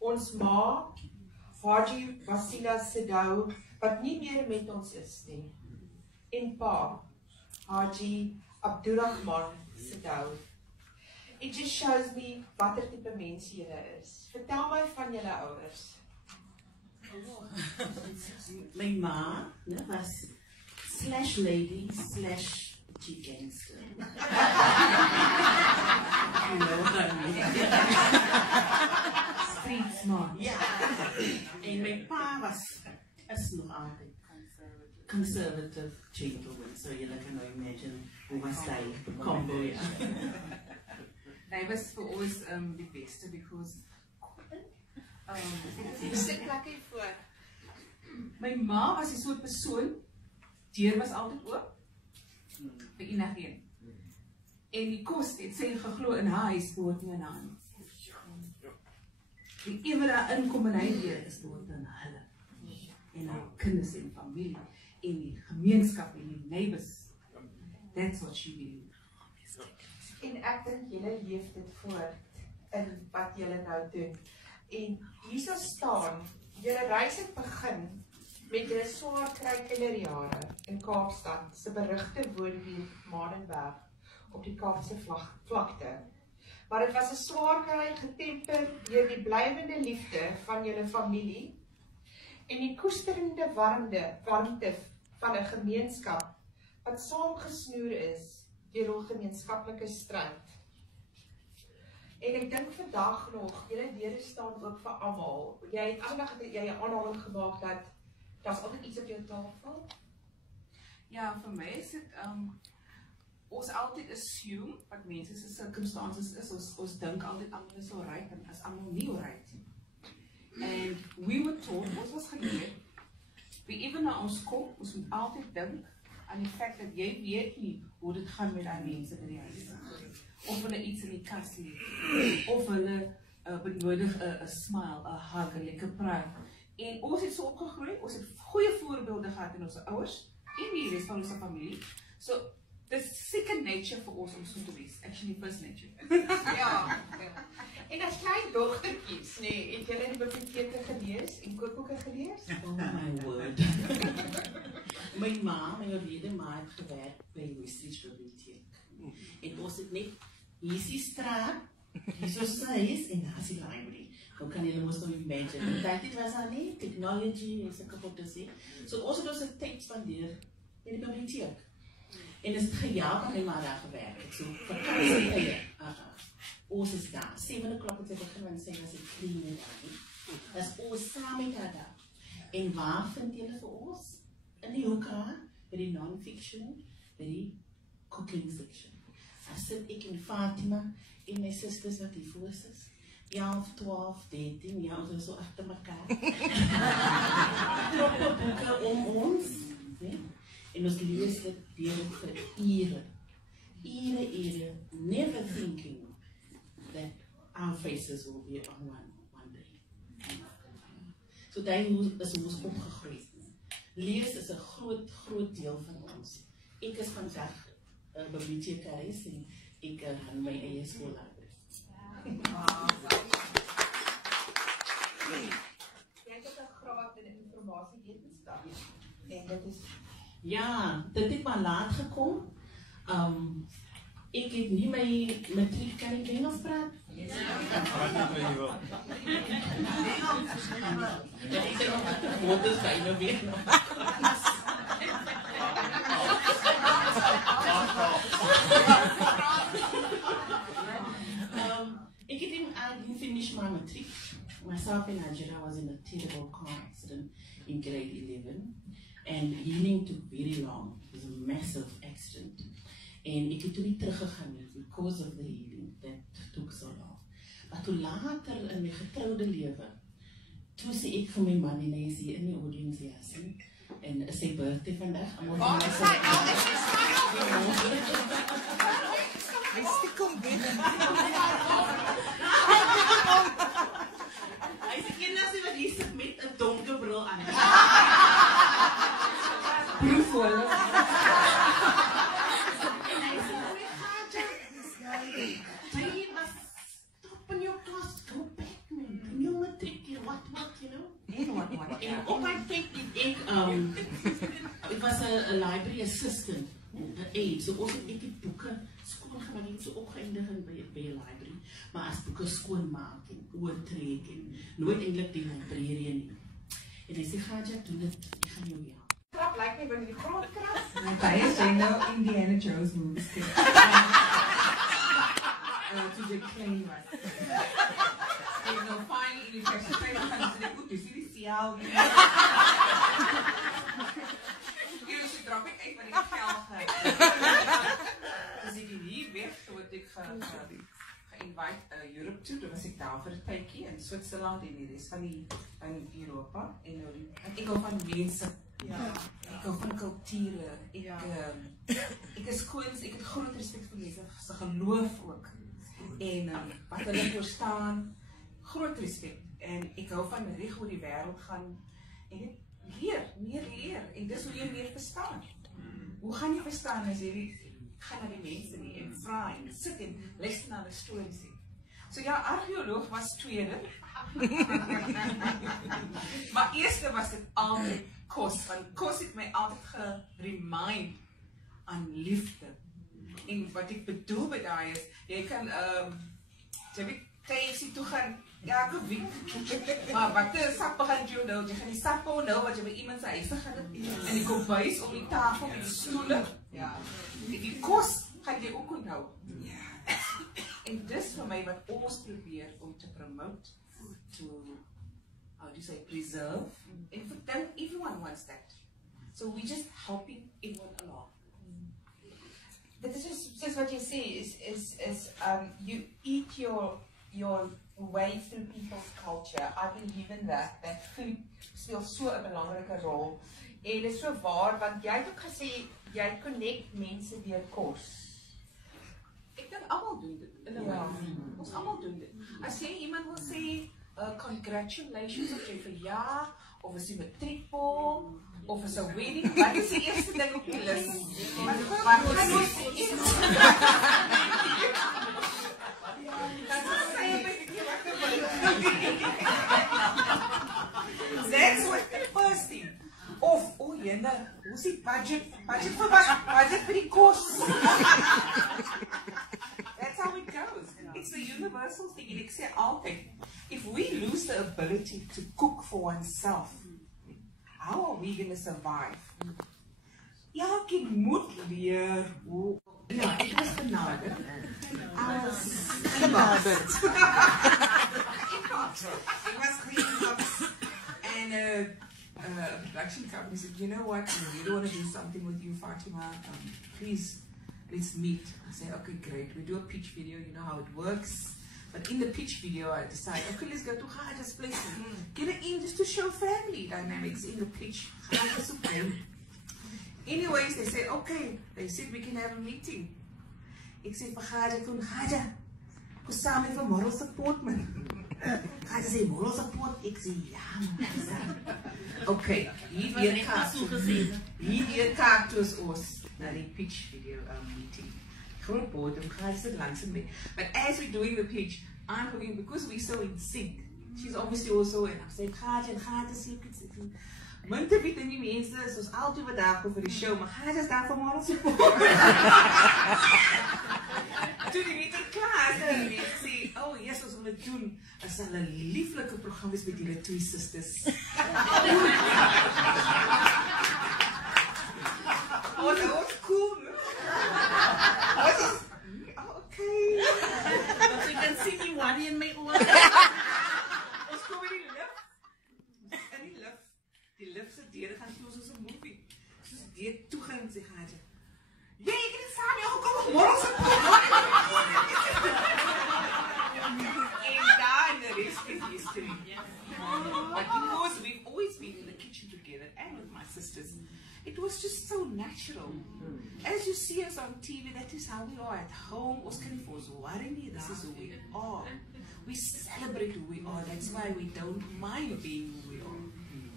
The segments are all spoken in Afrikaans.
ons ma, Haji Wasila Sidou, wat nie meer met ons is nie, en pa, Haji Abdurrahman Sidou. It just shows me watter tipe mense julle is. Vertel my van julle ouers. My ma was /lady/G-gangster. You know what I mean? Street smart. Yeah. En my pa is nog altijd conservative gentleman. So you can imagine hoe was hy combo. They was for us the beste because Sit lekker voor. my ma was 'n soort persoon, deur was altyd oop vir enigeen. En die kos het sy geglo in haar huis behoort nie aan haar nie. Die een wat daar inkom en hy deur is behoort aan hulle. En haar kinders en familie en die gemeenskap en die neighbors. That's what she believed. En ek dink julle leef dit voort in wat julle nou doen. En hierso staan, julle reis het begin met julle swaar kry kinderjare in Kaapstad se berugte woonbuurt Madenberg op die Kaapse vlakte. Maar dit was 'n swaar kry getemper deur die blywende liefde van julle familie en die koesterende warmte van 'n gemeenskap wat saamgesnoer is deur hul gemeenskaplike stryd. En ek dink vandag nog, julle deure staan ook vir almal. Jy het aandag dat jy 'n aanhaling gemaak dat daar's altyd iets op jou tafel. Ja, vir my is dit ons altyd assume wat mense se circumstances is. Ons dink altyd almal is alright en as almal nie alright nie. And we were taught, ons was geleer, wie even na ons kom, ons moet altyd dink aan die feit dat jy weet nie hoe dit gaan met daai mense by die huis. Of hulle iets in die kas lê, of hulle benodig 'n smile, 'n hug, 'n lekker praat. En ons het so opgegroei, ons het goeie voorbeelde gehad in ons ouers en die res van ons familie. So the second nature vir ons om so te wees, actually first nature. Ja. En as klein dogtertjies, nee, het julle die biblioteke gelees en kookboeke gelees? Oh my word. My ma, my oorlede ma het gewerk by Westridge Bibliotheek. En ons het net hier is die straat, hier is sy huis en daar is die library. Hoe kan julle mos nou imagine? Dit was al nie technology en sulke goed te sê. So ons het ons tyd spandeer in die bibliotheek. En is het gejaag aan my ma daar gewerk het. So vakansie eie. Ons is daar. 7 o'clock het sy begin en sy was 3 uur daar. Dat is ons saam met haar daar. En waar vind julle vir ons? In die hoeka, by die non-fiction, by die cooking section. Daar sit ek en Fatima en my sisters wat hier voor is. 11, 12, 13, ja, ons is so achter mekaar. Proppe boeke om ons. Nee? En ons lees dit deur vir ure. Ure, never thinking that our faces will be on one day. So daar is ons opgegroeid. Lees is 'n groot deel van ons. Ek is vandag 'n bibliotekaris en ek aan my eie skool laat. Jy het 'n graad in informasiewetenskap. En dit is ja, dit het maar laat gekom. Ek het nie my matriek kan ek Engels praat. Ja, ek sê nog wat is hy nou weer nog. Ik didn't finish my matric. Myself in Nigeria was in a terrible car accident in grade 11. And healing took very long. It was a massive accident. And ik heb toen niet teruggegaan because of the healing. That took so long. Maar toen later in mijn getrouwde leven, toen zei ik voor mijn man, en hij is hier in de audience, ja, zie. En is zijn birthday vandaag. Kom binnen. Hij is de enige wat hier zit met een donker bril aan. Proefvol. En hij zei, hoe gaat het? Hij was, stop in your class, go back man, in your matric. En op my tyd het ek was 'n library assistant, 'n aide. So ons het ek die boeke skoon gemaak, ek het so opgeëindig in by 'n library, maar as boeke skoon maak en oortrek en nooit eintlik die librarian nie. En hy sê, Gaja, doen dit, ek gaan jou help. Krap lyk my wanneer die grond krap. Baie sê nou Indiana Jones movies. To the claim was. En nou finally in die versie 5 gaan sy dit goed, dis die siaal. Hier is die drop ek uit van die geld gaan. Dus ek hier weg, so wat ek ge-invite Europe toe, toen was ek daar vir 'n tydjie in Switserland en die res van Europa. En nou ek hou van mense. Ja. Ek hou van kulture. Ek is koens, ek het groot respek vir mense, se geloof ook. En wat hulle verstaan, groot respek. En ek hou van reg oor die wêreld gaan en net meer leer. En dis hoe jy meer verstaan. Hoe gaan jy verstaan as jy gaan na die mense nie en vra en sit en luister na hulle stories nie. So ja, argeoloog was tweede. Maar eerste was dit altyd kos, want kos het my altyd geremind aan liefde. En wat ek bedoel by daai is, jy kan jy weet KFC toe gaan elke week. Maar wat die sappe gaan jy nou? Jy gaan die sappe nou wat jy by iemand se huis gaan dit en die kombuis op die tafel met die stoele. Ja. Die kos gaan jy ook onthou. Ja. En dis vir my wat ons probeer om te promote, to how do you say preserve, and for them, everyone wants that. So we just helping everyone along. Dit is just what you say is you eat your way through people's culture. I believe in that food speel so 'n belangrike rol. En dit is so waar want jy het ook gesê jy connect mense deur kos. Ek dink almal doen dit in 'n mate. Ons almal doen dit. As jy iemand wil sê congratulations op jou verjaar of as jy matriekbal of as 'n wedding, wat is die eerste ding op die lys? Maar gaan ons eet. That's what the first thing. Of, jene, hoe is die budget? Budget vir wat? Budget vir die kos. That's how it goes. It's a universal thing. En ek sê altyd, if we lose the ability to cook for oneself, how are we going to survive? Ja, ek moet leer hoe... Ja, ek was genaderd. Genaderd. Ek was genaderd. En production company said, you know what, we really want to do something with you, Fatima. Please, let's meet. I said, okay, great. We do a pitch video, you know how it works. But in the pitch video, I decided, okay, let's go to Gaja's place. Get it in just to show family dynamics in the pitch. Anyways, they said, okay. They said, we can have a meeting. Ik zei, Gaja, toen Gaja, we samen van moral support, man. Gaja zei, moral support? Ik zei, ja, man. Oké, hier kaart dus ons naar die pitch video meeting. Groot bodem, Gaja zit langzaam mee. But as we're doing the pitch, I'm looking, because we're so in sync, she's obviously also, and I'm saying, Gaja, secrets. Munte weet in die mense, soos altyd wat daar vir die show, maar Gaja is daar vir moral support. Toen die meeting klaar is, en die sê, oh yes, ons wil het doen, as hulle lieflike program is met die twee sisters. Oh, dat was cool, no? Okay. Want jy kan sien die worry in my oor. Ons kom in die lift. In die lift. Die lift se deure gaan toe soos 'n movie. Soos die deur toe gaan sê Gaja. Jy het dit saam jou kom op môre se. En daar in the rest is history. But because we've always been in the kitchen together and with my sisters, it was just so natural. As you see us on TV, that is how we are at home. Ons kan nie vir ons worry nie. This is who we are. We celebrate who we are. That's why we don't mind being who we are.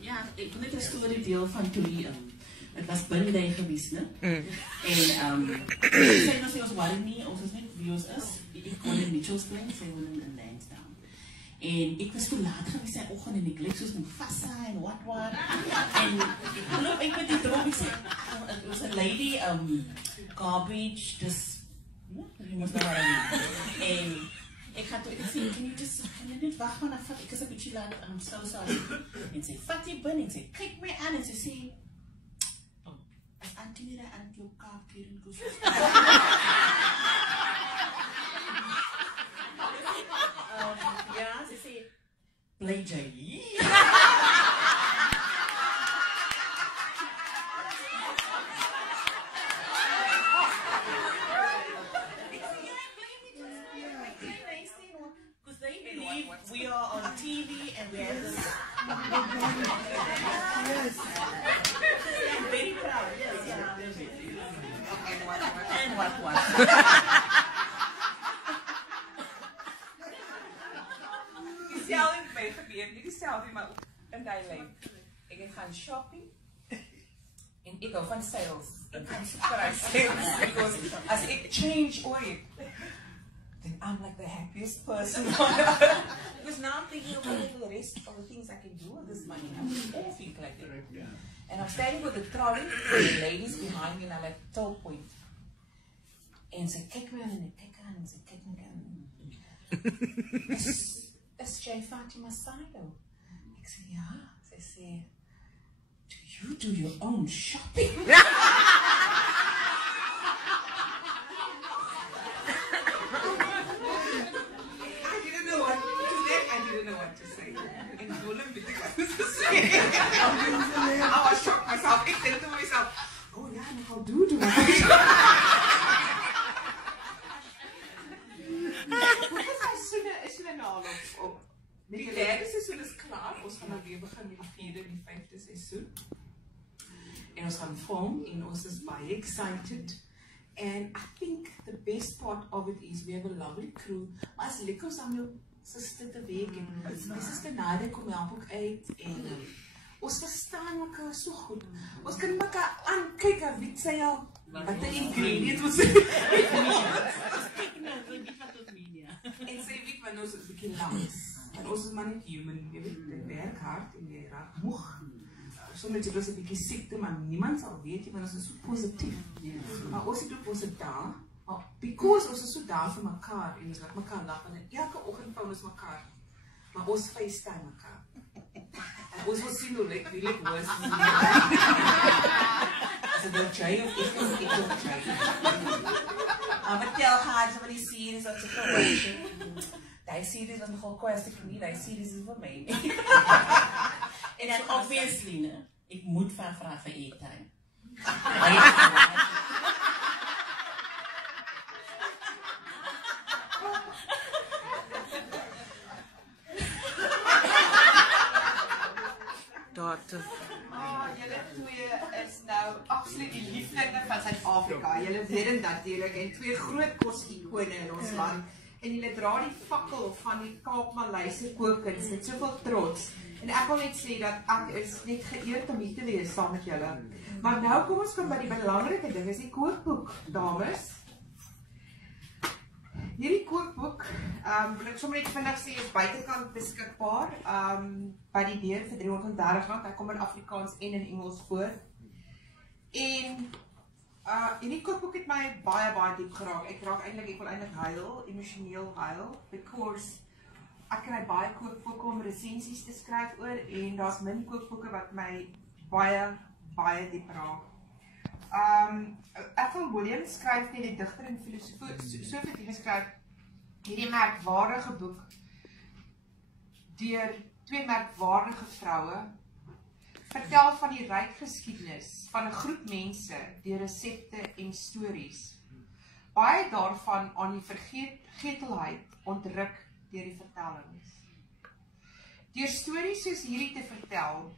Ja, ek wil net 'n storie deel van toe die het was binne gewees, né? En sy nou sê ons worry nie, ons is net wie ons is. Ek kon in Mitchells Plain, sy woon in Lansdowne. En ek was toe laat gewees in die oggend en ek lyk soos Mufasa en wat. En ek loop ek met die drop, ek sê, it was a lady, garbage, just, you must know what I mean. En ek gaan toe, ek sê, kan jy net wag maar na vat, ek is 'n bietjie laat, I'm so sorry. En sy vat die bin en sy kyk my aan en sy sê, as auntie weer aan jou kaap keer en koos. Ja, sy sê, bly jy. We are on TV and we have this. Yes. I'm very proud. Yes, yeah. And what? Dieselfde by gebeur, nie dieselfde maar ook in daai lyn. Ek het gaan shopping en ek hou van sales. Ek gaan super sales because as ek change oil, then I'm like the happiest person on earth. Because now I'm thinking about all the rest of the things I can do with this money. I all think like that. Yeah. And I'm standing with the trolley, the ladies behind me, and I'm at toll point. And sy kyk my aan en ek kyk aan en sy kyk my aan. Is J. Fatima Saido? Ek sê, ja. Sy sê, do you do your own shopping? I was shocked myself. Ek dink to myself, oh ja, en ek gaan doen my is soene naal op. Die derde seisoen is klaar. Ons gaan nou weer begin met die vierde en die vyfde seisoen. En ons gaan film en ons is baie excited. And I think the best part of it is we have a lovely crew. Maar as lekker ons aan jou sister te werk en my sister Nadia kom help ook uit en ons verstaan mekaar so goed. Ons kan mekaar aankyk en weet sy al wat die ingredient was. En sy weet wat ons is 'n bietjie langs. En ons is maar net human, jy weet, jy werk hard en jy raak moeg. Soms jy is 'n bietjie siekte, maar niemand sal weet nie want ons is so positief. Maar ons het ook ons dae, because ons is so daar vir mekaar en ons laat mekaar lag en elke oggend van ons mekaar. Maar ons FaceTime mekaar. En ons wil sien hoe lyk wie lyk hoor. Is dit 'n try of is dit 'n try? Vertel haar van die series wat sy gewys. Daai series was nogal kwestig vir my, daai series is vir my. En dan obviously, ne, ek moet vra vir airtime. Julle twee is nou absoluut die lieflinge van Suid-Afrika. Julle weet dit natuurlik en twee groot kos-ikone in ons land. En julle dra die fakkel van die Kaapmalyse kookkuns met soveel trots. En ek wil net sê dat ek is net geëerd om hier te wees saam met julle. Maar nou kom ons by die belangrike ding, is die kookboek, dames. Hierdie kookboek, wil ek sommer net vinnig sê, is buitekant beskikbaar, by die deur vir R330. Hy kom in Afrikaans en in Engels voor. En hierdie kookboek het my baie diep geraak. Ek wil eintlik huil, emosioneel huil, because ek kry baie kookboeke om resensies te skryf oor en daar's min kookboeke wat my baie diep raak. Ethel Williams skryf nie die digter en filosoof die geskryf hierdie merkwaardige boek deur twee merkwaardige vroue vertel van die ryk geskiedenis van 'n groep mense deur resepte en stories. Baie daarvan aan die vergetelheid ontruk deur die vertellings. Deur stories soos hierdie te vertel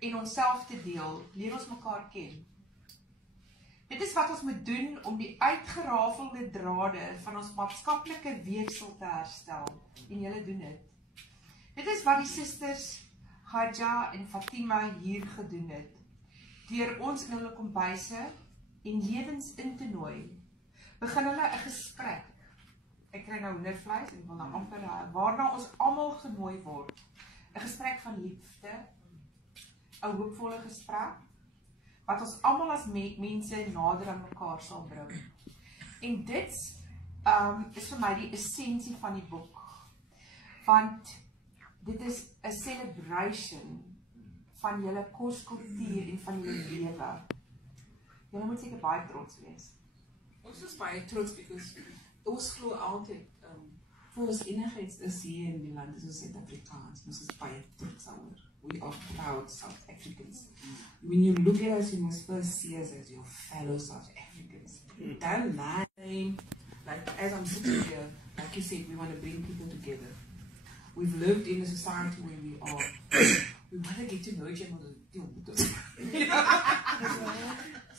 en onsself te deel, leer ons mekaar ken. Dit is wat ons moet doen om die uitgerafelde drade van ons maatskaplike weefsel te herstel, en julle doen dit. Dit is wat die susters Hadja en Fatima hier gedoen het, deur ons in hulle kombuise en lewens in te nooi, begin hulle 'n gesprek, ek kry nou hoendervleis en wil nou amper waarna ons almal genooi word. 'n Gesprek van liefde, 'n hoopvolle gesprek wat ons almal as mense nader aan mekaar sal bring. En dit is vir my die essensie van die boek. Want dit is 'n celebration van julle koskultuur en van julle lewe. Julle moet seker baie trots wees. Ons is baie trots because ons glo altyd vir ons enigheids is hier in die land is ons Suid-Afrikaans. Ons is baie trots daaroor. We are proud South Africans. When you look at us, you must first see us as your fellow South Africans. That line, like as I'm sitting here, like you said, we want to bring people together. We've lived in a society where we want to get to know each other.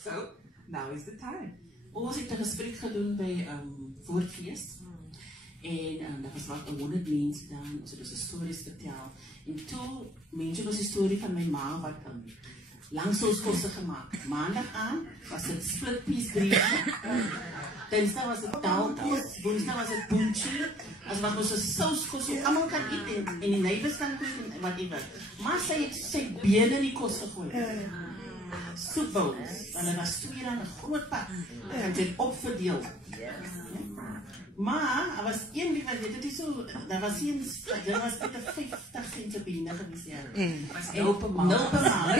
So, now is the time. Ons het 'n gesprek gedoen by Woordfees. En daar was wat 100 mense dan, so dus 'n stories vertel. En toe mense was 'n storie van my ma wat langsooskosse gemaak. Maandag aan was dit split piece grill. Dinsdag was dit dalkos, woensdag was dit boentjie. As wat ons 'n souskos so almal kan eet en die neighbors kan kook en whatever. Maar sy het sy bene in die kos gegooi. Soepbowls. En dit was 2 aan 'n groot pak. En dit opverdeel. Maar, er was een die wat dit is so, daar was een, daar was net 50 cent op die gewees, ja. Was nul per maand. Nul per maand,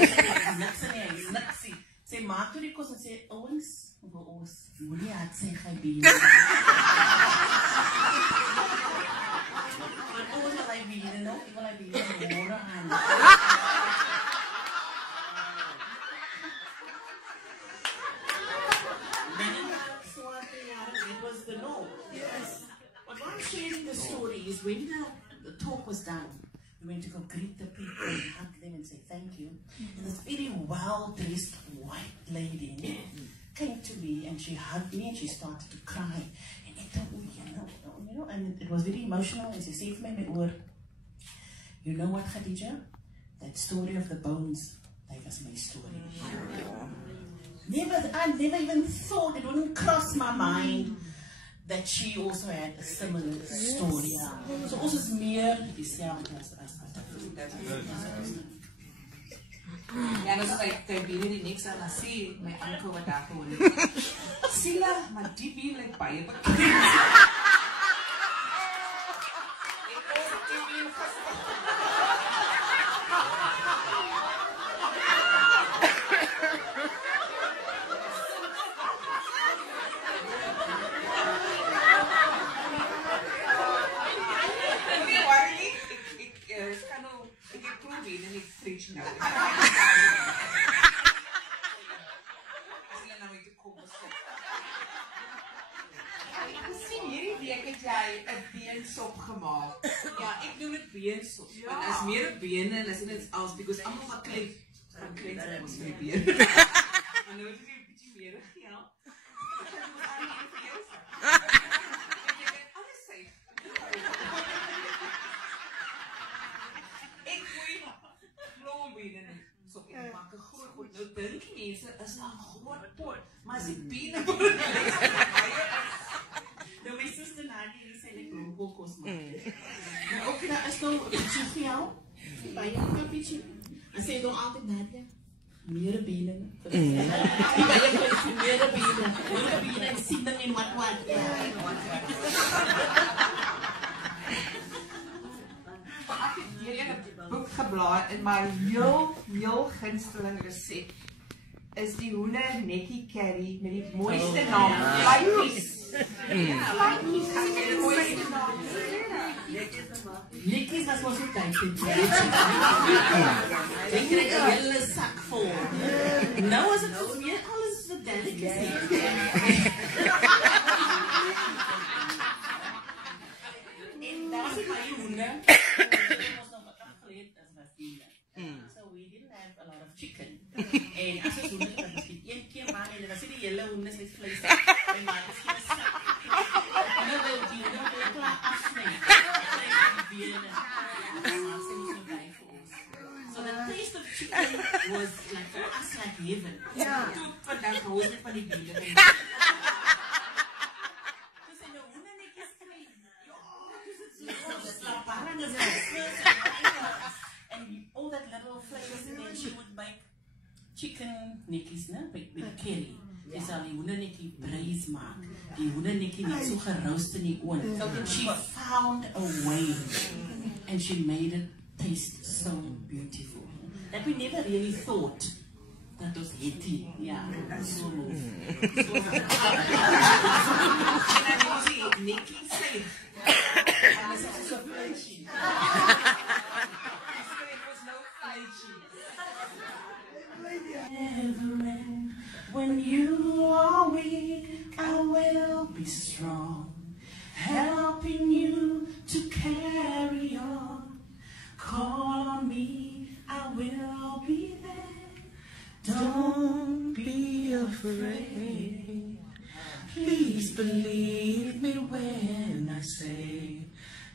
niks in die huis, niksie. Sy maak toe die kos en sê, ouwens, vir ons, moenie had sy gaan bene. Want ons wil hy bene nog, ek wil hy bene morgen aan. It was the norm. Yes. But why I'm sharing the story is when the talk was done, we went to go greet the people and hug them and say thank you. And this very well-dressed white lady came to me and she hugged me and she started to cry. And I thought, you know, and it was very emotional. And she said to me, you know what, Khadija? That story of the bones, that was my story. I never even thought, it wouldn't cross my mind that she also had a similar story. So ons is meer dieselfde as Ja, en as ek kyk binnen die niks aan, dan sê my ankel wat daar gewoon is. Sila, maar die bier lyk baie bekend. Beensop. Want as meer bene en as dit als because almal wat klein gaan klein op ons vir die been. Maar nou is dit 'n bietjie meer geld. Alles safe. Ek gooi blou bene so ek maak 'n groot goed. Nou dink die mense is 'n groot pot, maar as die bene nou my suster Nadia sê ek glo kos maak. Ook daar is nou 'n bietjie vir jou. Baie 'n bietjie. En sê dan altyd Nadia, meer bene. Meer bene en siening en wat. Ek het hierdie boek geblaai en my heel gunsteling resep is die hoender netjie curry met die mooiste naam, Flykies. Flykies, as jy die mooiste naam. Netjies was ons tyd. Ek kry 'n hele sak vol. Nou as dit vir meer alles is 'n delicacy. En daar was my hoender. Ons nog wat afgeleid as was die. So we didn't have a lot of chicken. En as ons hoender het miskien een keer maar en dit was die hele hoender met vleis. En maar dit is geen sak. Nou wil jy nou klaar afsny. So the taste of chicken was like for us like heaven. Yeah. Vandaag hoor ik van die bieren. Dus in de hoender netjes krijg and all that little flavors, and then she would make chicken nekkies, né, met curry. Sy sal die hoendernekkie braise maak. Die hoendernekkie net so geroost in die oond. She found a way, and she made it taste so beautiful that we never really thought that was healthy. Yeah, so move. And I was Nikki said, and this is so flashy. It was no flashy. When you are weak, I will be strong, helping you to carry on. Call on me, I will be there. Don't be afraid. Please believe me when I say,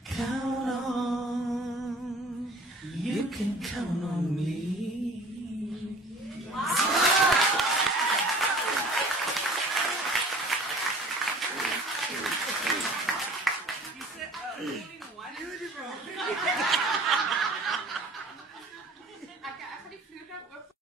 count on. You can count on me. You said all in one.